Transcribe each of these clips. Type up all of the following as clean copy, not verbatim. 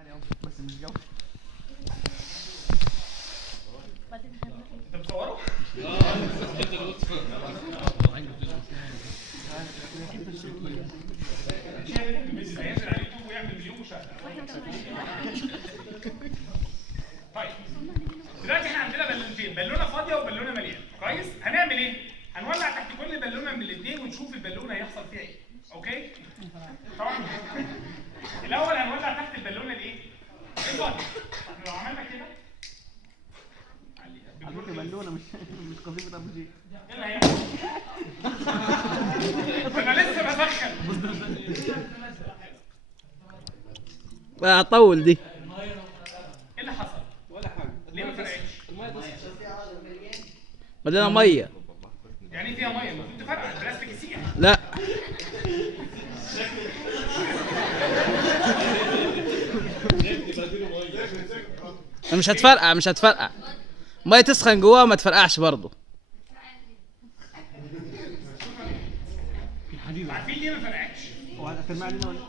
عالي اهو بس مش جو. انت بتصوره؟ هينزل على اليوتيوب ويعمل مليون مشاهده. طيب دلوقتي احنا عندنا بالونتين، بالونه فاضيه وبالونه مليانه، كويس؟ هنعمل ايه؟ هنولع تحت كل بالونه من الاثنين ونشوف البالونه هيحصل فيها ايه، اوكي؟ طبعا الاول هنولع تحت البالونه الايه؟ الفاضيه. احنا لو عملنا كده على فكره بالونه مش قصيده ابو زيد. ايه اللي هيحصل؟ انا لسه بسخن. اطول دي. ايه اللي حصل؟ ولا حاجه. ليه ما فرقتش؟ مليانه ميه. يعني فيها ميه المفروض تفرقع، البلاستيك يسيح. لا مش هتفرقع مش هتفرقع. ميه تسخن جواها ما تفرقعش برضه. عارفين ليه ما فرقعتش؟ هو هترمي علينا ولا؟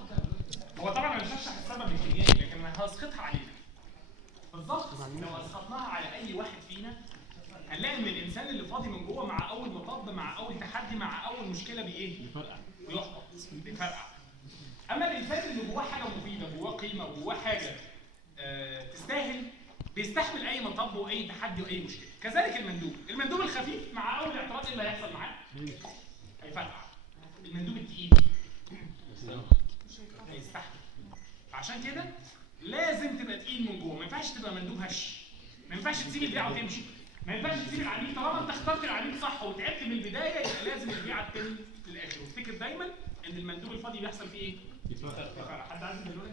هو طبعا انا مش هشرح السبب الكيميائي لكن انا هسقطها علينا. بالظبط لو اسقطناها على اي واحد فينا هنلاقي ان الانسان اللي فاضي من جوه مع اول مطب مع اول تحدي مع اول مشكله بايه؟ بيحبط بيفرقع. اما الانسان اللي جواه حاجه مفيده، جواه قيمه وجواه حاجه تستاهل، بيستحمل اي مطب واي تحدي واي مشكله. كذلك المندوب الخفيف مع اول اعتراض ايه اللي هيحصل معاه؟ هيفرقع. المندوب التقيل هيستحمل. عشان كده لازم تبقى تقيل من جوه، ما ينفعش تبقى مندوب هش. ما ينفعش تسيب البيعه وتمشي. ما ينفعش تسيب العميل طالما انت اخترت العميل صح وتعبت من البدايه يبقى لازم البيعه تكمل في الاخر. وافتكر دايما ان المندوب الفاضي بيحصل فيه ايه؟ حد عايز البالونه؟